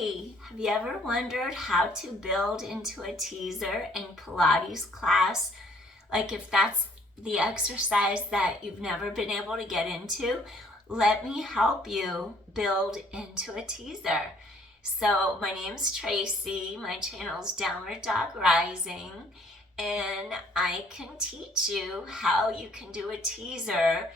Hey, have you ever wondered how to build into a teaser in Pilates class? Like if that's the exercise that you've never been able to get into, let me help you build into a teaser. So my name's Tracy, my channel's Downward Dog Rising, and I can teach you how you can do a teaser.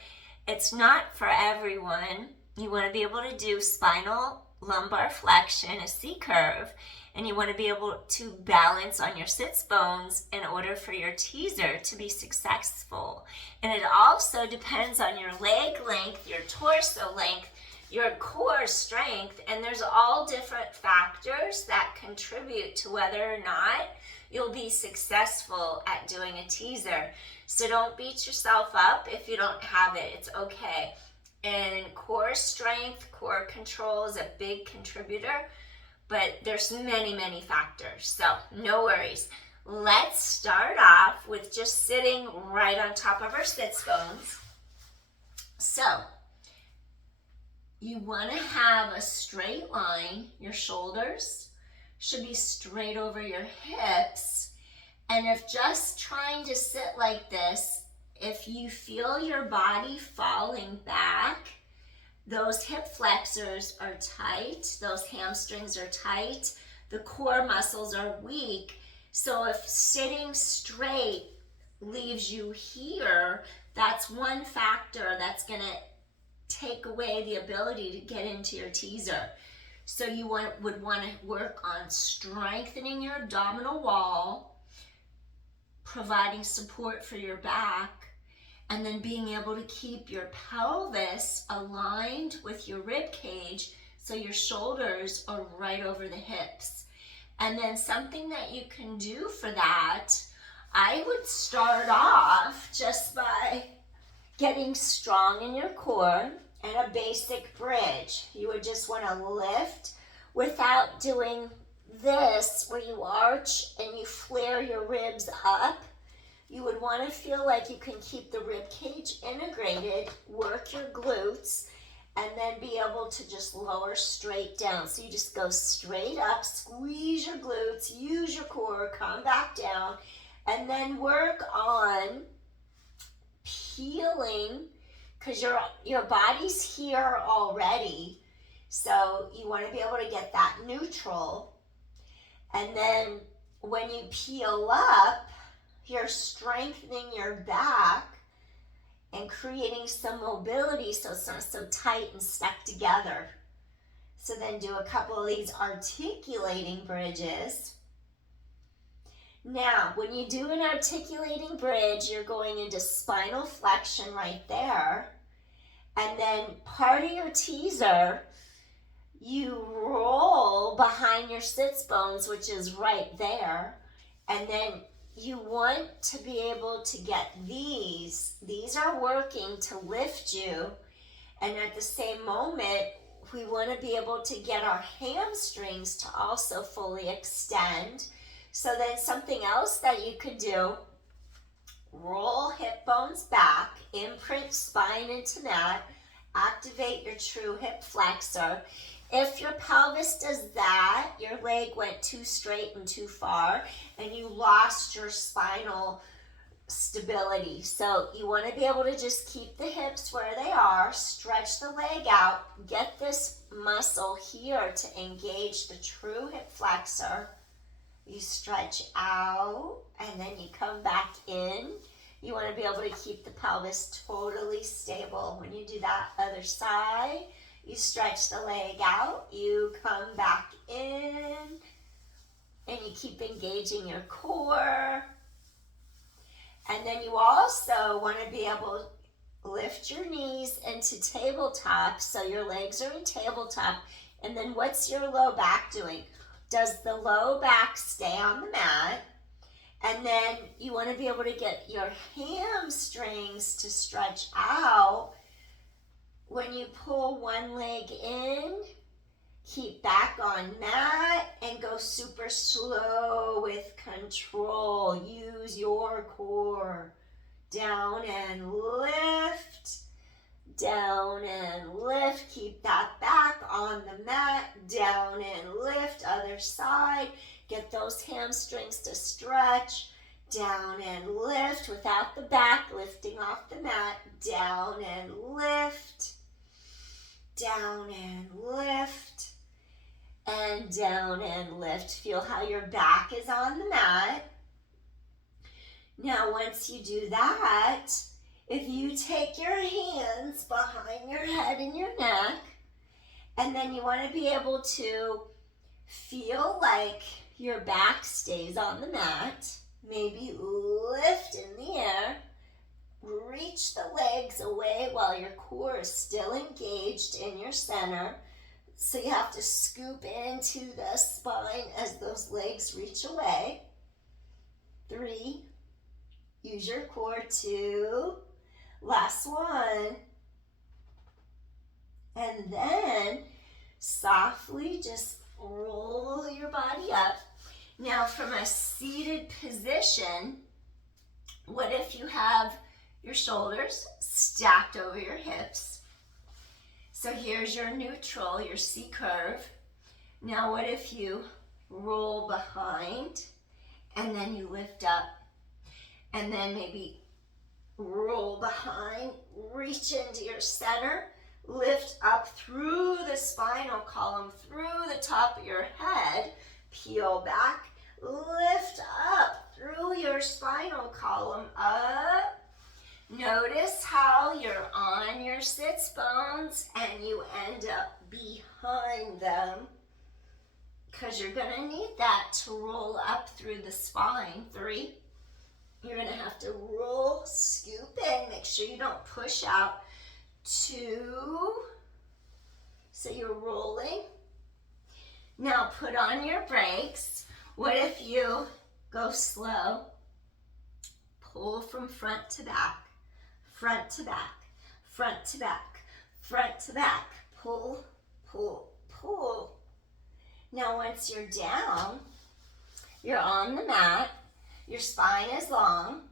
It's not for everyone. You want to be able to do spinal lumbar flexion, a C curve, and you want to be able to balance on your sitz bones in order for your teaser to be successful. And it also depends on your leg length, your torso length, your core strength, and there's all different factors that contribute to whether or not you'll be successful at doing a teaser. So don't beat yourself up if you don't have it. It's okay. And core strength, core control is a big contributor, but there's many factors. So no worries. Let's start off with just sitting right on top of our sitz bones. So you want to have a straight line. Your shoulders should be straight over your hips. And if just trying to sit like this, if you feel your body falling back, those hip flexors are tight, those hamstrings are tight, the core muscles are weak. So if sitting straight leaves you here, that's one factor that's going to take away the ability to get into your teaser. So you would want to work on strengthening your abdominal wall, providing support for your back, and then being able to keep your pelvis aligned with your rib cage so your shoulders are right over the hips. And then something that you can do for that, I would start off just by getting strong in your core and a basic bridge. You would just want to lift without doing this where you arch and you flare your ribs up. You would want to feel like you can keep the rib cage integrated, work your glutes, and then be able to just lower straight down. So you just go straight up, squeeze your glutes, use your core, come back down, and then work on peeling, because your body's here already. So you want to be able to get that neutral. And then when you peel up, you're strengthening your back and creating some mobility so it's not so tight and stuck together. So then do a couple of these articulating bridges. Now, when you do an articulating bridge, you're going into spinal flexion right there. And then part of your teaser, you roll behind your sitz bones, which is right there. And then you want to be able to get these are working to lift you, and at the same moment we want to be able to get our hamstrings to also fully extend. So then something else that you could do, roll hip bones back, imprint spine into mat, activate your true hip flexor. If your pelvis does that, your leg went too straight and too far, and you lost your spinal stability. So you want to be able to just keep the hips where they are, stretch the leg out, get this muscle here to engage the true hip flexor. You stretch out, and then you come back in. You want to be able to keep the pelvis totally stable. When you do that other side, you stretch the leg out, you come back in, and you keep engaging your core. And then you also want to be able to lift your knees into tabletop, so your legs are in tabletop. And then what's your low back doing? Does the low back stay on the mat? And then you want to be able to get your hamstrings to stretch out. When you pull one leg in, keep back on mat and go super slow with control. Use your core. Down and lift. down and lift. Keep that back on the mat, down and lift. Other side, get those hamstrings to stretch, down and lift without the back lifting off the mat, down and lift, down and lift, and down and lift. Feel how your back is on the mat. Now, once you do that, if you take your hands behind your head and your neck, and then you want to be able to feel like your back stays on the mat, maybe lift in the air, reach the legs away while your core is still engaged in your center. So you have to scoop into the spine as those legs reach away. 3, use your core. 2, last one. And then softly just roll your body up. Now from a seated position, what if you have your shoulders stacked over your hips? So here's your neutral, your C curve. Now what if you roll behind and then you lift up, and then maybe roll behind, reach into your center, lift up through the spinal column, through the top of your head, peel back, lift up through your spinal column, up. Notice how you're on your sitz bones and you end up behind them, because you're going to need that to roll up through the spine. 3, you're going to have to roll, scoop in, make sure you don't push out. 2, so you're rolling. Now put on your brakes. What if you go slow, pull from front to back, front to back, front to back, front to back, pull, pull, pull. Now once you're down, you're on the mat, your spine is long,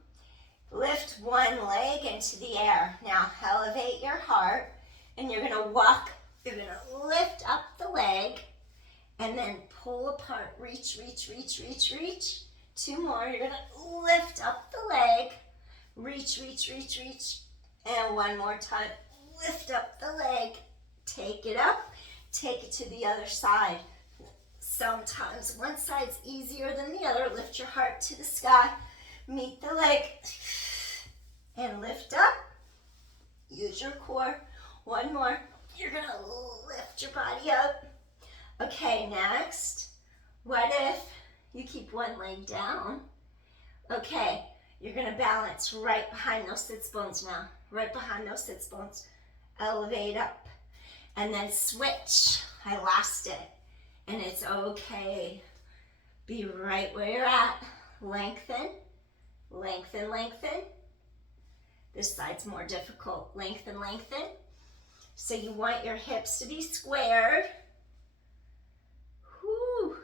lift one leg into the air. Now elevate your heart, and you're gonna walk, you're gonna lift up the leg, and then pull apart, reach, reach, reach, reach, reach. 2 more, you're gonna lift up the leg, reach, reach, reach, reach, and 1 more time, lift up the leg, take it up, take it to the other side. Sometimes one side's easier than the other. Lift your heart to the sky, meet the leg, and lift up. Use your core. 1 more, you're gonna lift your body up. Okay, next, what if you keep one leg down? Okay, you're gonna balance right behind those sits bones now, right behind those sits bones. Elevate up, and then switch. I lost it, and it's okay. Be right where you're at. Lengthen, lengthen, lengthen. This side's more difficult. Lengthen, lengthen. So you want your hips to be squared. Whew.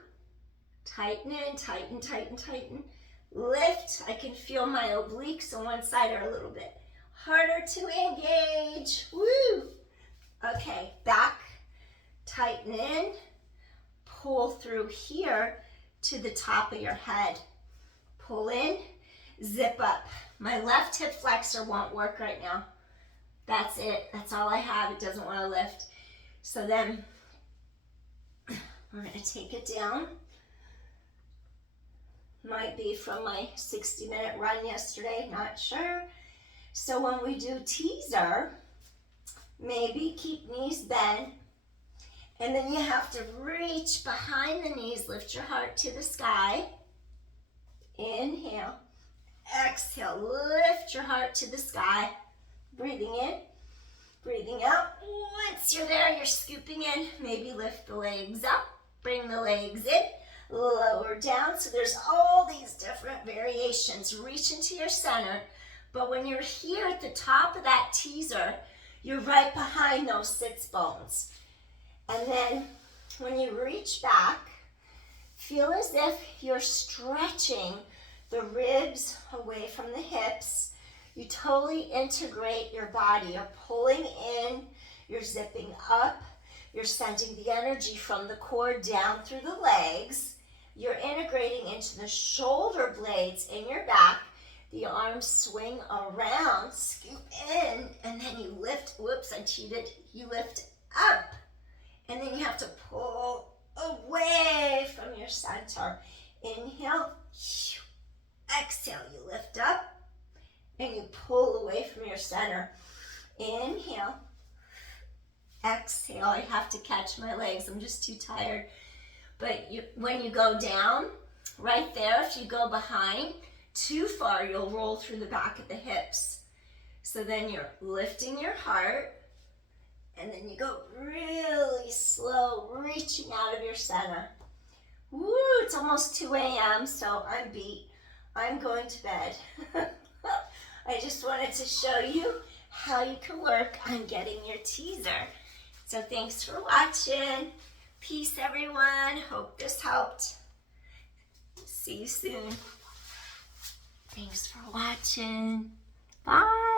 Tighten in, tighten, tighten, tighten. Lift. I can feel my obliques on one side are a little bit harder to engage. Woo! Okay, back. Tighten in. Pull through here to the top of your head. Pull in, zip up. My left hip flexor won't work right now. That's it. That's all I have. It doesn't want to lift. So then we're going to take it down. Might be from my 60-minute run yesterday, not sure. So when we do teaser, maybe keep knees bent. And then you have to reach behind the knees, lift your heart to the sky. Inhale. Exhale, lift your heart to the sky. Breathing in, breathing out. Once you're there, you're scooping in. Maybe lift the legs up, bring the legs in, lower down. So there's all these different variations. Reach into your center. But when you're here at the top of that teaser, you're right behind those sits bones. And then when you reach back, feel as if you're stretching the ribs away from the hips. You totally integrate your body. You're pulling in, you're zipping up, you're sending the energy from the core down through the legs. You're integrating into the shoulder blades in your back. The arms swing around, scoop in, and then you lift. Whoops, I cheated. You lift up, and then you have to pull away from your center. Inhale, exhale, you lift up, and you pull away from your center. Inhale, exhale. I have to catch my legs. I'm just too tired. But when you go down, right there, if you go behind too far, you'll roll through the back of the hips. So then you're lifting your heart, and then you go really slow, reaching out of your center. Woo, it's almost 2 a.m., so I'm beat. I'm going to bed. I just wanted to show you how you can work on getting your teaser. So thanks for watching. Peace, everyone. Hope this helped. See you soon. Thanks for watching. Bye.